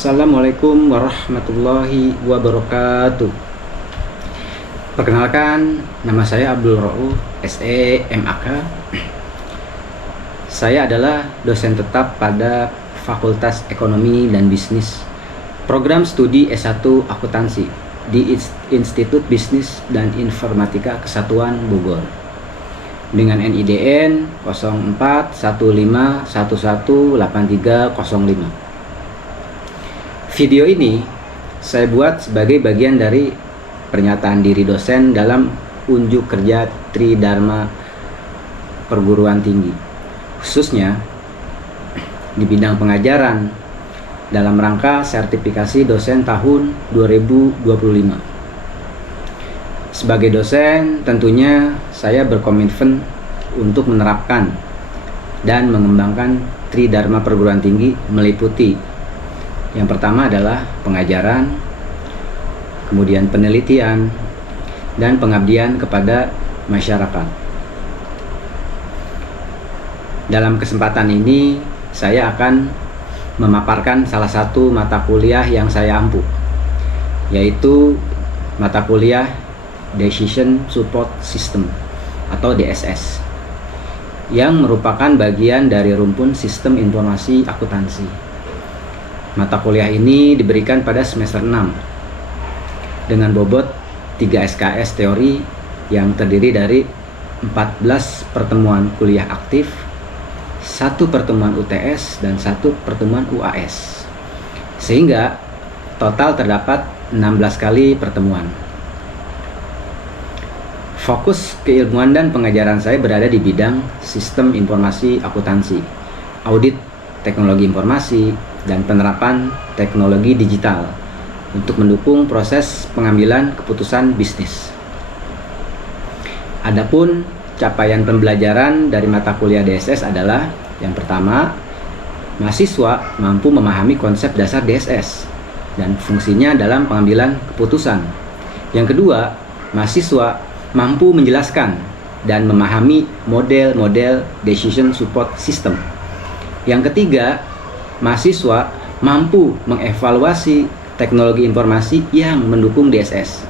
Assalamualaikum warahmatullahi wabarakatuh. Perkenalkan, nama saya Abdul Rauf, SE, MAK. Saya adalah dosen tetap pada Fakultas Ekonomi dan Bisnis, program studi S1 Akuntansi di Institut Bisnis dan Informatika Kesatuan Bogor dengan NIDN 0415118305. Video ini saya buat sebagai bagian dari pernyataan diri dosen dalam unjuk kerja Tridharma Perguruan Tinggi, khususnya di bidang pengajaran dalam rangka sertifikasi dosen tahun 2025. Sebagai dosen, tentunya saya berkomitmen untuk menerapkan dan mengembangkan Tridharma Perguruan Tinggi meliputi yang pertama adalah pengajaran, kemudian penelitian, dan pengabdian kepada masyarakat. Dalam kesempatan ini, saya akan memaparkan salah satu mata kuliah yang saya ampu, yaitu mata kuliah Decision Support System atau DSS, yang merupakan bagian dari rumpun Sistem Informasi Akuntansi. Mata kuliah ini diberikan pada semester 6 dengan bobot 3 SKS teori yang terdiri dari 14 pertemuan kuliah aktif, 1 pertemuan UTS, dan 1 pertemuan UAS. Sehingga total terdapat 16 kali pertemuan. Fokus keilmuan dan pengajaran saya berada di bidang Sistem Informasi Akuntansi, Audit Teknologi Informasi, dan penerapan teknologi digital untuk mendukung proses pengambilan keputusan bisnis. Adapun capaian pembelajaran dari mata kuliah DSS adalah yang pertama, mahasiswa mampu memahami konsep dasar DSS dan fungsinya dalam pengambilan keputusan. Yang kedua, mahasiswa mampu menjelaskan dan memahami model-model decision support system. Yang ketiga, mahasiswa mampu mengevaluasi teknologi informasi yang mendukung DSS.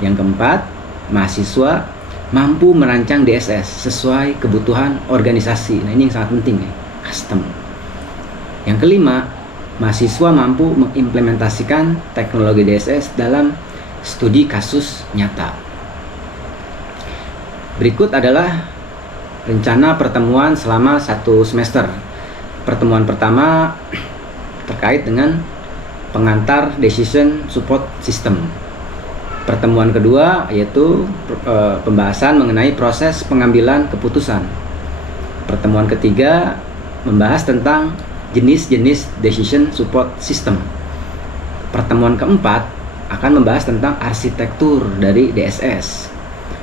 Yang keempat, mahasiswa mampu merancang DSS sesuai kebutuhan organisasi. Nah, ini yang sangat penting ya, custom. Yang kelima, mahasiswa mampu mengimplementasikan teknologi DSS dalam studi kasus nyata. Berikut adalah rencana pertemuan selama 1 semester. Pertemuan pertama terkait dengan pengantar Decision Support System. Pertemuan kedua yaitu pembahasan mengenai proses pengambilan keputusan. Pertemuan ketiga membahas tentang jenis-jenis Decision Support System. Pertemuan keempat akan membahas tentang arsitektur dari DSS.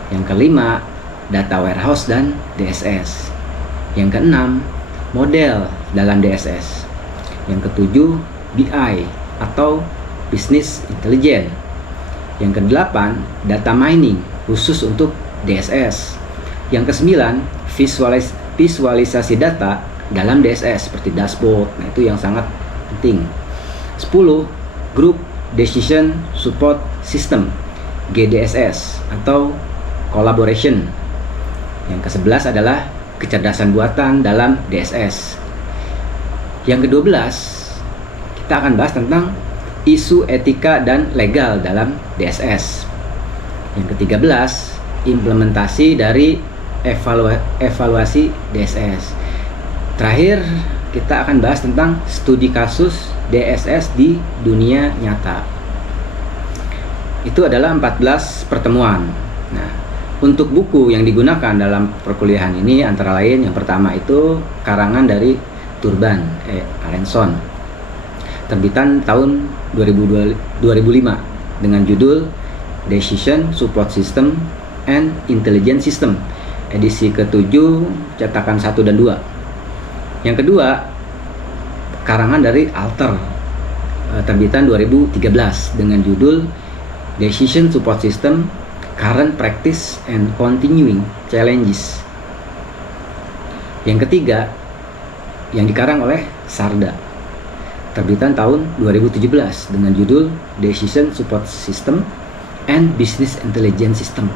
Yang kelima, data warehouse dan DSS. Yang keenam, model dalam DSS. Yang ketujuh, BI atau Business Intelligence. Yang kedelapan, data mining khusus untuk DSS. Yang kesembilan, visualisasi data dalam DSS seperti dashboard. Nah, itu yang sangat penting. 10, Group Decision Support System GDSS atau Collaboration. Yang ke-11 adalah kecerdasan buatan dalam DSS. Yang ke-12, kita akan bahas tentang isu etika dan legal dalam DSS. Yang ke-13, implementasi dari evaluasi DSS. Terakhir, kita akan bahas tentang studi kasus DSS di dunia nyata. Itu adalah 14 pertemuan. Nah, untuk buku yang digunakan dalam perkuliahan ini antara lain yang pertama itu karangan dari Turban Aronson, terbitan tahun 2005 dengan judul Decision Support System and Intelligence System, edisi ke-7, cetakan 1 dan 2. Yang kedua, karangan dari Alter, terbitan 2013 dengan judul Decision Support System, Current Practice and Continuing Challenges. Yang ketiga, yang dikarang oleh Sarda, terbitan tahun 2017 dengan judul Decision Support System and Business Intelligence System.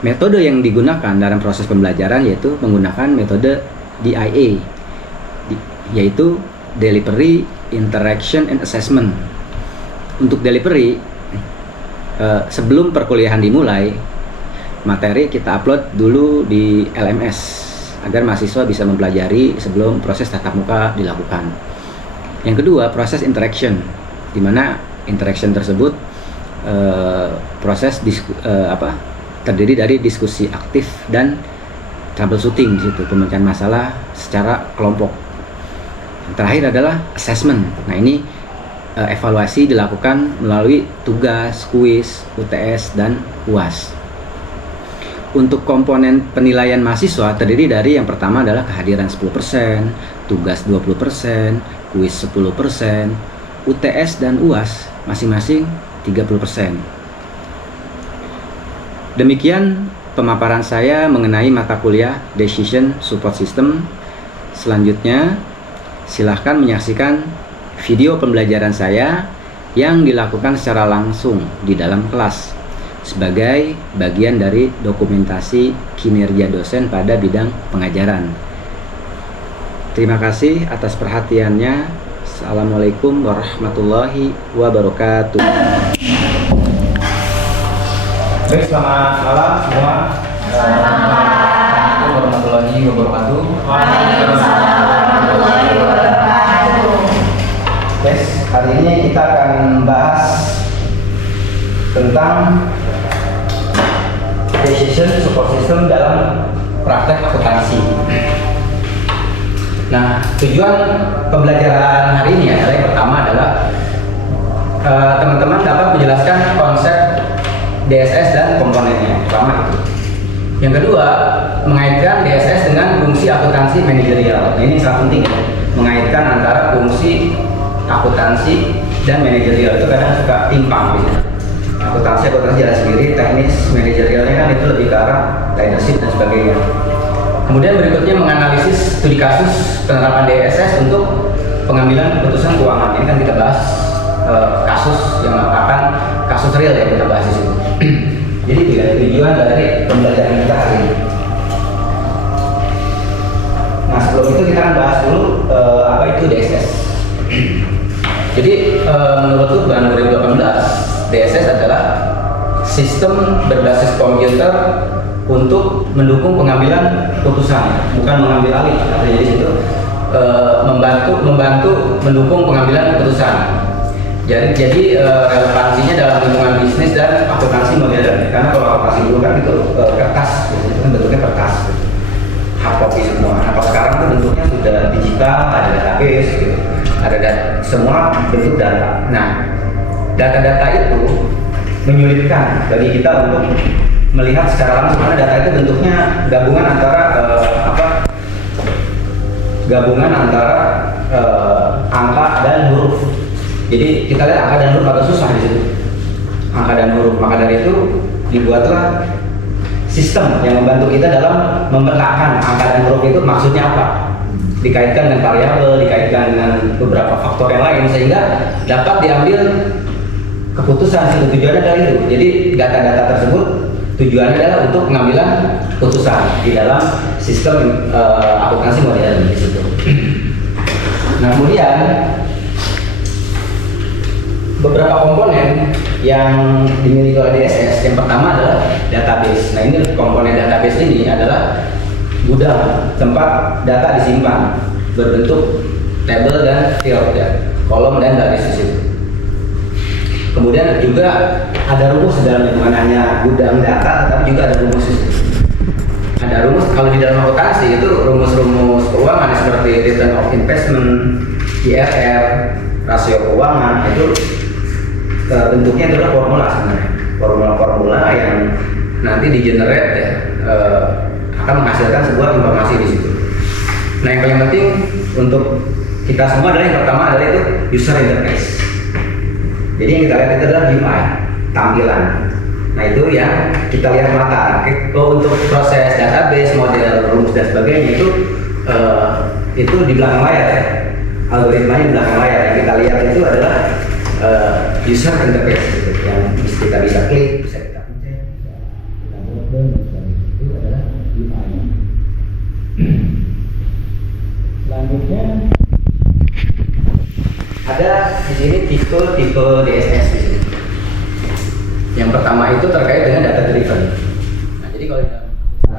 Metode yang digunakan dalam proses pembelajaran yaitu menggunakan metode DIA, yaitu Delivery, Interaction, and Assessment. Untuk delivery, sebelum perkuliahan dimulai, materi kita upload dulu di LMS agar mahasiswa bisa mempelajari sebelum proses tatap muka dilakukan. Yang kedua, proses interaction, di mana interaction tersebut terdiri dari diskusi aktif dan troubleshooting di situ, pemecahan masalah secara kelompok. Yang terakhir adalah assessment. Nah, ini evaluasi dilakukan melalui tugas, kuis, UTS, dan UAS. Untuk komponen penilaian mahasiswa terdiri dari yang pertama adalah kehadiran 10%, tugas 20%, kuis 10%, UTS dan UAS masing-masing 30%. Demikian pemaparan saya mengenai mata kuliah Decision Support System. Selanjutnya, silahkan menyaksikan video pembelajaran saya yang dilakukan secara langsung di dalam kelas sebagai bagian dari dokumentasi kinerja dosen pada bidang pengajaran. Terima kasih atas perhatiannya. Assalamualaikum warahmatullahi wabarakatuh. Baik, selamat malam semua. Assalamualaikum warahmatullahi wabarakatuh. Waalaikumsalam warahmatullahi wabarakatuh. Yes, hari ini kita akan membahas tentang Decision Support System dalam praktek akuntansi. Nah, tujuan pembelajaran hari ini adalah yang pertama adalah teman-teman dapat menjelaskan konsep DSS dan komponennya, pertama itu. Yang kedua, mengaitkan DSS dengan fungsi akuntansi manajerial. Nah, ini sangat penting ya, mengaitkan antara fungsi akuntansi dan manajerial. Itu kadang suka timpang gitu. Akuntansi jelas sendiri, teknis manajerialnya kan itu lebih ke arah leadership dan sebagainya. Kemudian berikutnya menganalisis studi kasus penerapan DSS untuk pengambilan keputusan keuangan. Ini kan kita bahas kasus yang akan kasus real ya kita bahas di situ. Jadi itu ya tujuan dari pembelajaran kita hari ini. Nah, sebelum itu kita akan bahas dulu apa itu DSS. Jadi menurut Tuban 2018, DSS adalah sistem berbasis komputer untuk mendukung pengambilan keputusan, bukan mengambil alih. Artinya di situ membantu mendukung pengambilan keputusan. Jadi relevansinya dalam lingkungan bisnis dan akuntansi modern. Karena kalau akuntansi dulu kan itu kertas, itu kan bentuknya kertas, hard copy semua. Nah, kalau sekarang itu bentuknya sudah digital, ada database, gitu. Ada semua bentuk data. Nah, data-data itu menyulitkan bagi kita untuk melihat secara langsung karena data itu bentuknya gabungan antara angka dan huruf. Jadi kita lihat angka dan huruf agak susah di situ. Angka dan huruf, maka dari itu dibuatlah sistem yang membantu kita dalam memetakan angka dan huruf itu maksudnya apa. Dikaitkan dengan variabel, dikaitkan dengan beberapa faktor yang lain sehingga dapat diambil keputusan. Tujuannya dari itu. Jadi data-data tersebut tujuannya adalah untuk pengambilan keputusan di dalam sistem akuntansi modern di situ. Nah, kemudian beberapa komponen yang dimiliki oleh DSS. Yang pertama adalah database. Nah, ini komponen database ini adalah gudang tempat data disimpan berbentuk tabel dan field ya, kolom dan baris di situ. Kemudian juga ada rumus di dalamnya, bukan hanya gudang data, tapi juga ada rumus di situ. Ada rumus kalau di dalam akuntansi itu rumus-rumus keuangan seperti return of investment, IRR, rasio keuangan itu bentuknya adalah formula sebenarnya, formula-formula yang nanti di generate ya, akan menghasilkan sebuah informasi di situ. Nah, yang paling penting untuk kita semua adalah yang pertama adalah itu user interface. Jadi yang kita lihat itu adalah UI, tampilan. Nah, itu yang kita lihat mata. Untuk proses database, model, rumus dan sebagainya itu di belakang layar ya. algoritmanya di belakang layar. Yang kita lihat itu adalah user interface gitu, yang kita bisa klik, bisa kita pencet, bisa kita download, dan sebagainya. Itu adalah UI. Selanjutnya ada di sini tipe DSS di sini. Yang pertama itu terkait dengan data driven. Nah, jadi kalau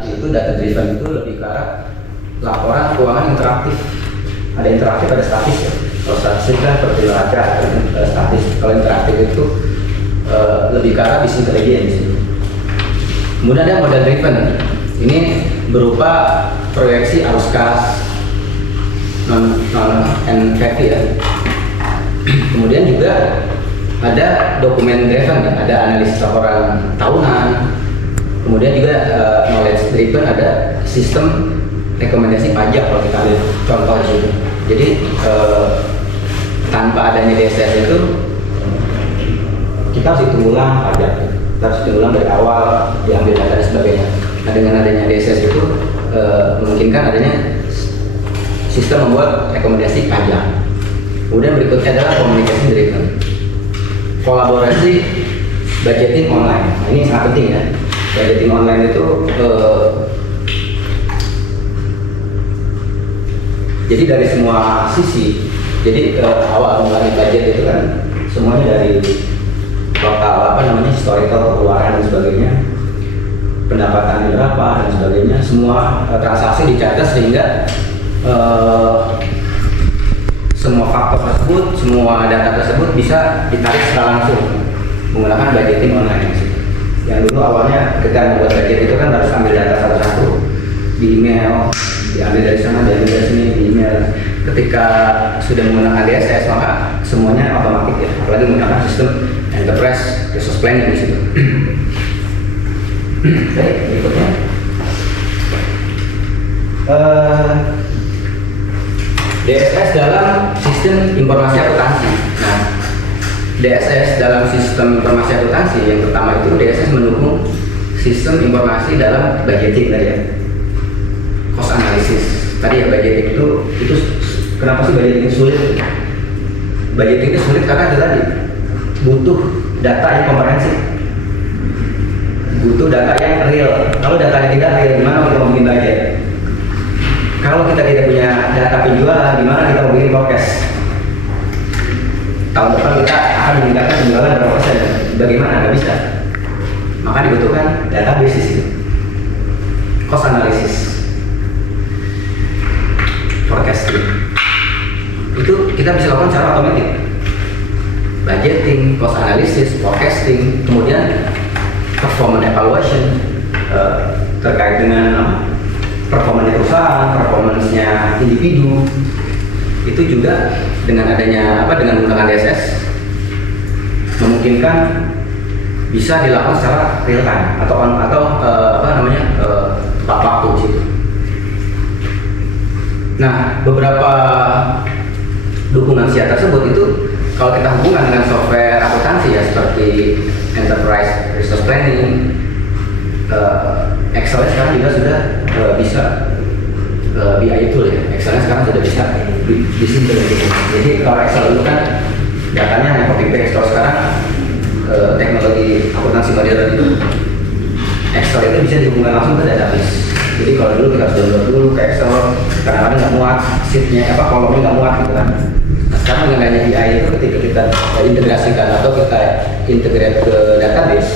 itu data driven itu lebih ke arah laporan keuangan interaktif. Ada interaktif, ada statis ya. Kalau statis kan seperti neraca, statis. Kalau interaktif itu lebih ke arah business intelligence. Kemudian ada model driven. Ini berupa proyeksi arus kas, non NPV ya. Kemudian juga ada dokumen driven, ada analisis laporan tahunan. Kemudian juga knowledge driven, ada sistem rekomendasi pajak kalau kita lihat contoh di sini. Jadi tanpa adanya DSS itu kita harus hitung ulang pajak, kita harus hitung ulang dari awal, diambil data dan sebagainya. Nah, dengan adanya DSS itu memungkinkan adanya sistem membuat rekomendasi pajak. Kemudian berikutnya adalah communication driven, kolaborasi budgeting online. Nah, ini sangat penting ya. Budgeting online itu jadi dari semua sisi. Jadi awal mulanya budget itu kan semuanya dari total historical pengeluaran dan sebagainya, pendapatan berapa dan sebagainya, semua transaksi dicatat sehingga semua faktor tersebut, semua data tersebut bisa ditarik secara langsung menggunakan budgeting online. Yang dulu awalnya ketika membuat budget itu kan harus ambil data satu-satu di email, diambil dari sana, diambil dari sini di email. Ketika sudah menggunakan DSS maka semuanya otomatis ya, apalagi menggunakan sistem enterprise resource planning di situ. Baik, berikutnya. DSS dalam sistem informasi akuntansi. Nah, DSS dalam sistem informasi akuntansi yang pertama itu DSS mendukung sistem informasi dalam budgeting tadi ya, cost analysis tadi ya. Budgeting itu kenapa sih budgeting itu sulit? Budgeting itu sulit karena itu tadi butuh data yang komprehensif, butuh data yang real. Kalau datanya tidak real, gimana kita mau bikin budget? Kalau kita tidak punya data penjualan, gimana kita mau bikin forecast? Tahun depan kita akan meningkatkan penjualan berapa persen? Bagaimana? Nggak bisa. Maka dibutuhkan database itu, cost analysis, forecasting. Itu kita bisa lakukan secara otomatis. Budgeting, cost analysis, forecasting, kemudian performance evaluation terkait dengan performanya perusahaan, performance-nya individu. Itu juga dengan adanya dengan menggunakan DSS memungkinkan bisa dilakukan secara real time atau tepat waktu di situ. Nah, beberapa dukungan SIA tersebut itu kalau kita hubungkan dengan software akuntansi ya seperti enterprise resource planning, Excel sekarang juga sudah bisa BI tool ya. Excel sekarang sudah bisa disimpan gitu. Jadi kalau Excel dulu kan datanya hanya copy paste. Kalau sekarang teknologi akuntansi modern itu Excel itu bisa dihubungkan langsung ke database. Jadi kalau dulu kita harus download dulu ke Excel, kadang-kadang nggak muat sheetnya, kolomnya nggak muat gitu kan. Nah, sekarang dengan adanya BI itu ketika kita integrasikan atau kita integrate ke database,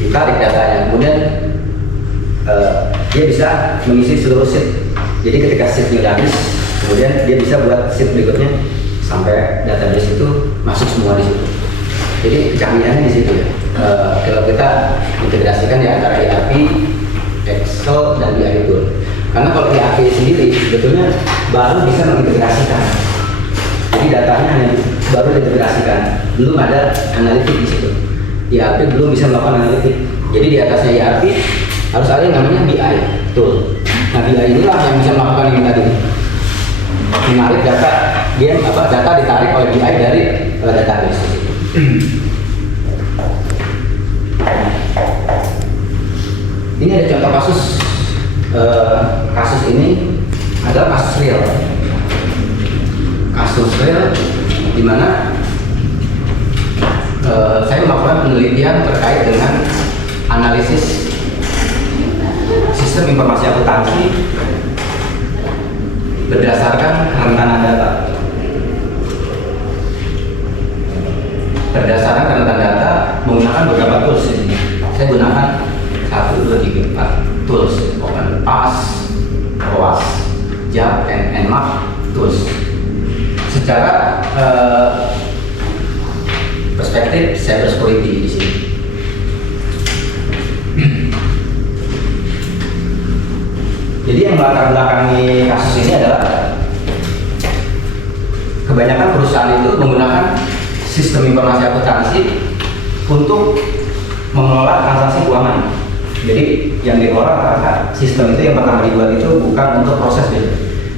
ditarik datanya, kemudian dia bisa mengisi seluruh sheet. Jadi ketika sheetnya udah habis, kemudian dia bisa buat sheet berikutnya sampai database itu masuk semua di situ. Jadi kecanggihannya di situ ya. Kalau kita integrasikan di antara ERP, Excel dan BI tool. Karena kalau ERP sendiri sebetulnya baru bisa mengintegrasikan. Jadi datanya hanya baru diintegrasikan, belum ada analitik di situ. ERP belum bisa melakukan analitik. Jadi di atasnya ERP harus ada yang namanya BI tool. Nah, BI inilah yang bisa melakukan ini tadi, menarik data, data ditarik oleh BI dari database. Ini ada contoh kasus. Kasus ini adalah kasus real. kasus real di mana saya melakukan penelitian terkait dengan analisis sistem informasi akuntansi berdasarkan kerentanan data. Berdasarkan kerentanan data menggunakan beberapa tools di sini. Saya gunakan 1, 2, 3, 4 tools, OpenPass, ROAS, JAP, and Nmap tools. Secara perspektif cyber security di sini. Jadi yang melatar belakangi kasus ini adalah kebanyakan perusahaan itu menggunakan sistem informasi akuntansi untuk mengelola transaksi keuangan. Jadi yang dikelola karena sistem itu yang pertama dibuat itu bukan untuk proses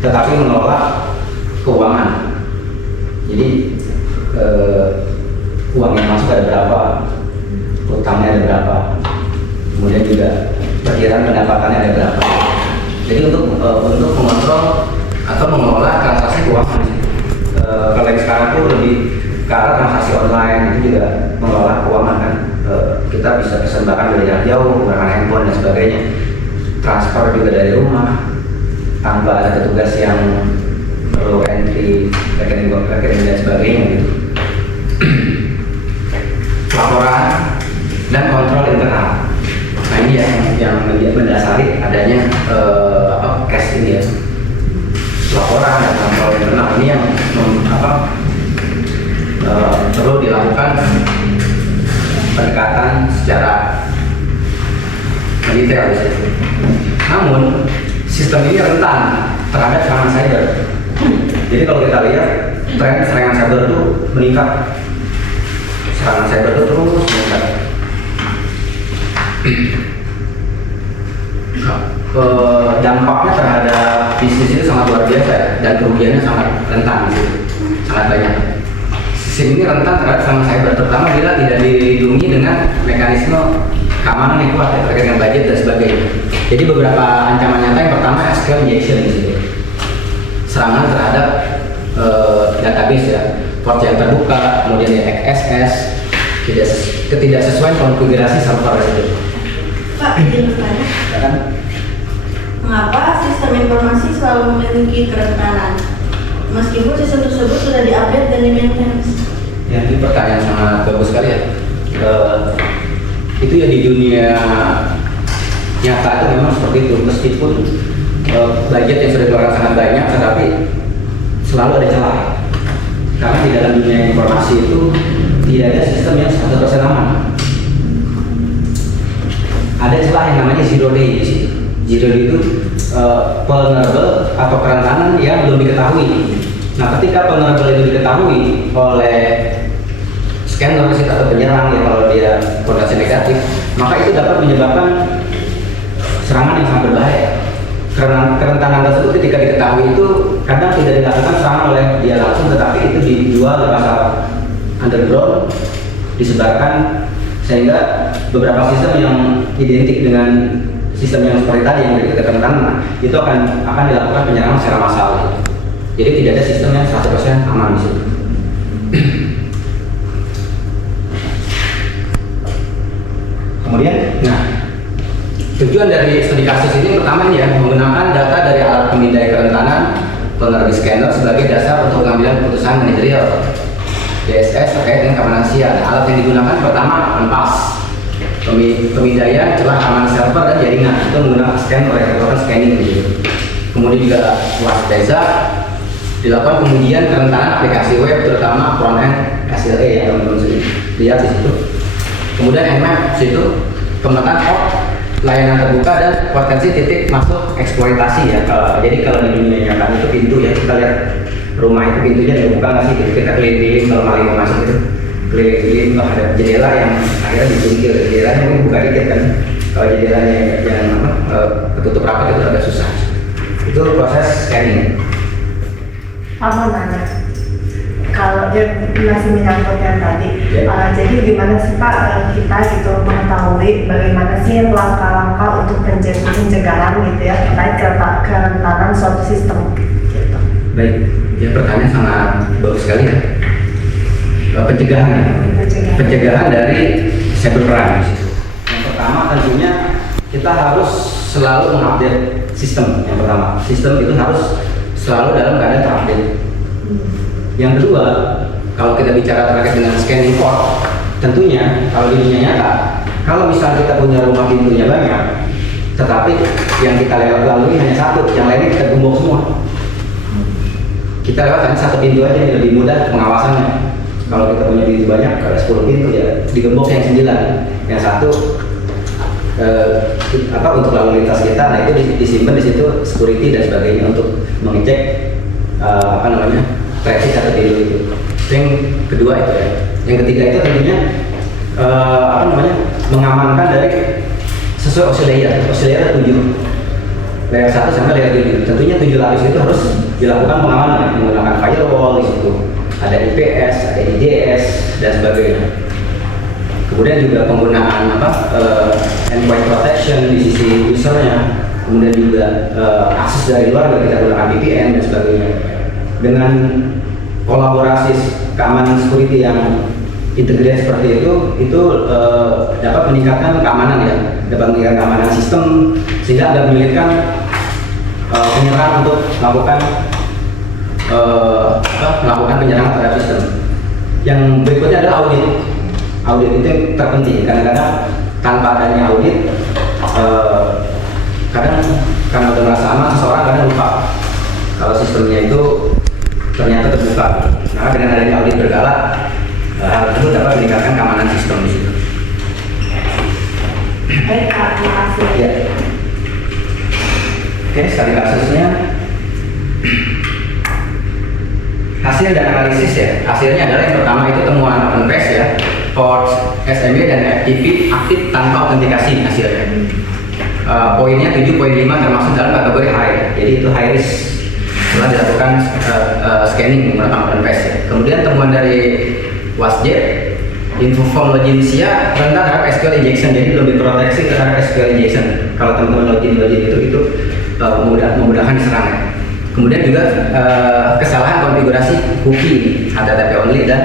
tetapi mengelola keuangan. Jadi uang yang masuk ada berapa, utangnya ada berapa, kemudian juga perkiraan pendapatannya ada berapa. Jadi untuk mengontrol atau mengelola transaksi keuangan. Kalau yang sekarang itu lebih ke arah transaksi online, itu juga mengelola keuangan kan. Kita bisa pesan bahkan dari jarak jauh, menggunakan handphone dan sebagainya. Transfer juga dari rumah tanpa ada petugas yang perlu entry rekening dan sebagainya gitu. Laporan dan kontrol internal. Nah ini yang mendasari adanya cash ini ya. Laporan dan kontrol internal ini yang perlu dilakukan pendekatan secara mendetail. Namun sistem ini rentan terhadap serangan cyber. Jadi kalau kita lihat tren serangan cyber itu meningkat. Serangan cyber itu terus meningkat. Dampaknya terhadap bisnis itu sangat luar biasa dan kerugiannya sangat rentan, sangat banyak. Sistem ini rentan terhadap serangan cyber, terutama bila tidak dilindungi dengan mekanisme keamanan yang kuat terkait dengan budget dan sebagainya. Jadi beberapa ancaman nyata yang pertama SQL injection di sini, serangan terhadap database ya, port yang terbuka, kemudian ya XSS, ketidaksesuaian konfigurasi server itu. Pak, izin bertanya. Kan? Mengapa sistem informasi selalu memiliki kerentanan meskipun sistem tersebut sudah diupdate dan di-maintenance? Ya, ini pertanyaan sangat bagus sekali ya. Itu ya di dunia nyata itu memang seperti itu, meskipun budget yang sudah dikeluarkan sangat banyak, tetapi selalu ada celah. Karena di dalam dunia informasi itu tidak ada sistem yang 100% aman. Ada celah yang namanya zero day di situ. Zero day itu vulnerable atau kerentanan yang belum diketahui. Nah, ketika vulnerable itu diketahui oleh scanner atau penyerang ya, kalau dia fondasi negatif, maka itu dapat menyebabkan serangan yang sangat berbahaya. Karena kerentanan tersebut ketika diketahui itu kadang tidak dilakukan serangan oleh dia langsung, tetapi itu dijual di pasar underground, disebarkan, sehingga beberapa sistem yang identik dengan sistem yang seperti tadi yang berikut kerentanan itu akan dilakukan penyerangan secara massal. Jadi tidak ada sistem yang 100% aman di situ. Kemudian, nah, tujuan dari studi kasus ini pertama ini ya, menggunakan data dari alat pemindai kerentanan vulnerability scanner sebagai dasar untuk pengambilan keputusan manajerial DSS terkait dengan keamanan siar. Alat yang digunakan pertama OpenPass, pemindaian celah keamanan server dan jaringan, itu menggunakan scanning gitu. Kemudian juga WASDEZA dilakukan kemudian kerentanan aplikasi web terutama front end SLA yang teman-teman sudah lihat di situ. Kemudian Nmap situ pemetaan port layanan terbuka dan potensi titik masuk eksploitasi ya. Jadi kalau di dunia nyata itu pintu ya, kita lihat rumah itu pintunya dibuka nggak sih? Kita keliling kalau maling mau masuk itu keliling, ada jendela yang akhirnya dicungkil, jendelanya mungkin buka dikit kan. Kalau jendelanya yang ketutup rapat itu agak susah. Itu proses scanning. Aku mau nanya, kalau dia masih menyangkut yang tadi, jadi gimana sih Pak kita gitu mengetahui bagaimana sih langkah-langkah untuk pencegahan gitu ya terkait kerentanan suatu sistem gitu. Baik, Ya, pertanyaan sangat bagus sekali ya. Pencegahan dari cybercrime. Yang pertama tentunya kita harus selalu mengupdate sistem. Yang pertama, sistem itu harus selalu dalam keadaan terupdate. Yang kedua, kalau kita bicara terkait dengan scanning code, tentunya kalau di dunia nyata, kalau misalnya kita punya rumah pintunya banyak, tetapi yang kita lalui hanya satu, yang lainnya kita gembok semua. Kita lewat hanya satu pintu aja, yang lebih mudah pengawasannya. Kalau kita punya pintu banyak, ada 10 pintu ya digembok yang 9, yang satu untuk lalu lintas kita, nah itu disimpan di situ security dan sebagainya untuk mengecek traffic atau pintu itu. Yang kedua itu ya. Yang ketiga itu tentunya mengamankan dari sesuai layer 7, layer 1 sampai layer 7. Tentunya 7 lapis itu harus dilakukan pengamanan menggunakan firewall di situ. Ada IPS, ada IDS dan sebagainya. Kemudian juga penggunaan endpoint protection di sisi usernya. Kemudian juga akses dari luar kita gunakan VPN dan sebagainya. Dengan kolaborasi keamanan security yang integrated seperti itu dapat meningkatkan keamanan ya, dapat meningkatkan keamanan sistem sehingga tidak menyulitkan penyerang untuk melakukan penyerangan terhadap sistem. Yang berikutnya adalah audit. Audit itu yang terpenting. Kadang-kadang tanpa adanya audit, kadang karena udah merasa aman, seseorang kadang lupa kalau sistemnya itu ternyata terbuka. Nah, dengan adanya audit berkala, hal itu dapat meningkatkan keamanan sistem di situ. Baik, terima kasih. Ya. Oke, sekali kasusnya. Hasil dan analisis ya. Hasilnya adalah yang pertama itu temuan open pass ya, port SMB dan FTP aktif tanpa autentikasi hasilnya. Poinnya 7.5 termasuk dalam kategori high. Jadi itu high risk setelah dilakukan scanning menggunakan open pass ya. Kemudian temuan dari WASJet, Infoform Loginsia rentan terhadap SQL injection, jadi belum diproteksi terhadap SQL injection. Kalau teman-teman login itu memudahkan diserang ya. Kemudian juga kesalahan konfigurasi cookie HTTP only dan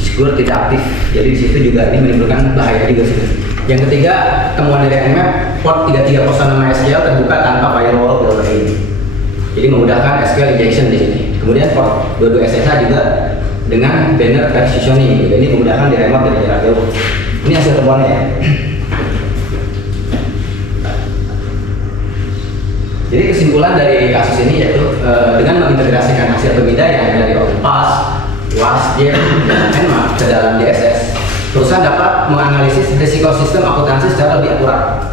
secure tidak aktif. Jadi di situ juga ini menimbulkan bahaya juga sih. Yang ketiga, temuan dari Nmap port 3306 SQL terbuka tanpa firewall built-in. Jadi memudahkan SQL injection di sini. Kemudian port 22 SSH juga dengan banner partitioning. Ini memudahkan di remote dari jarak jauh. Ini hasil temuannya ya. Jadi kesimpulan dari kasus ini yaitu dengan mengintegrasikan hasil pemindaian dari OpenPass, WASJet, dan Nmap ke dalam DSS, perusahaan dapat menganalisis risiko sistem akuntansi secara lebih akurat.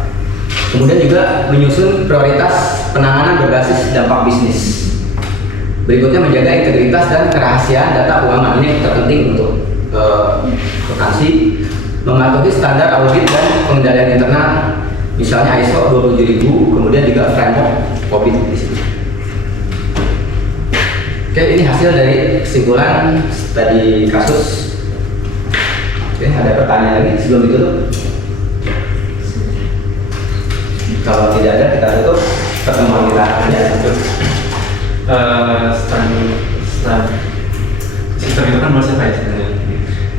Kemudian juga menyusun prioritas penanganan berbasis dampak bisnis. Berikutnya menjaga integritas dan kerahasiaan data keuangan, ini terpenting untuk akuntansi, mematuhi standar audit dan pengendalian internal. Misalnya ISO 27000, kemudian juga framework COVID di sini. Oke, ini hasil dari kesimpulan tadi kasus. Oke, ada pertanyaan lagi sebelum ditutup? Kalau tidak ada, kita tutup pertemuan kita. Sistem itu kan bersifat ya sebenarnya.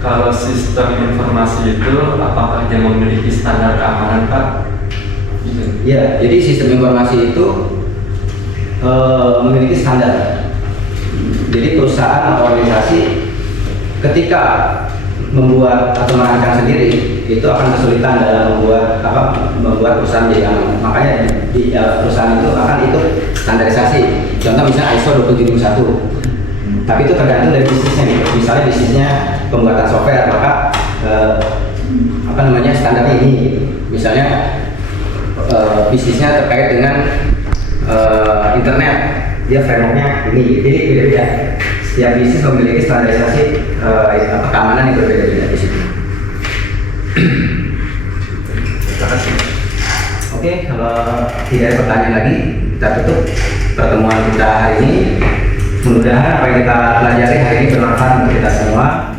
Kalau sistem informasi itu apakah dia memiliki standar keamanan, Pak? Ya, jadi sistem informasi itu memiliki standar. Jadi perusahaan atau organisasi ketika membuat atau merancang sendiri itu akan kesulitan dalam membuat perusahaan jadi aman. Makanya di perusahaan itu akan ikut standarisasi. Contoh misalnya ISO 27001. Tapi itu tergantung dari bisnisnya nih. Misalnya bisnisnya pembuatan software, maka standarnya ini. Misalnya bisnisnya terkait dengan internet, dia frameworknya ini. Jadi beda-beda. Setiap bisnis memiliki standarisasi keamanan yang berbeda-beda di situ. Terima kasih. Oke, kalau tidak ada pertanyaan lagi, kita tutup pertemuan kita hari ini. Mudah-mudahan apa yang kita pelajari hari ini bermanfaat untuk kita semua.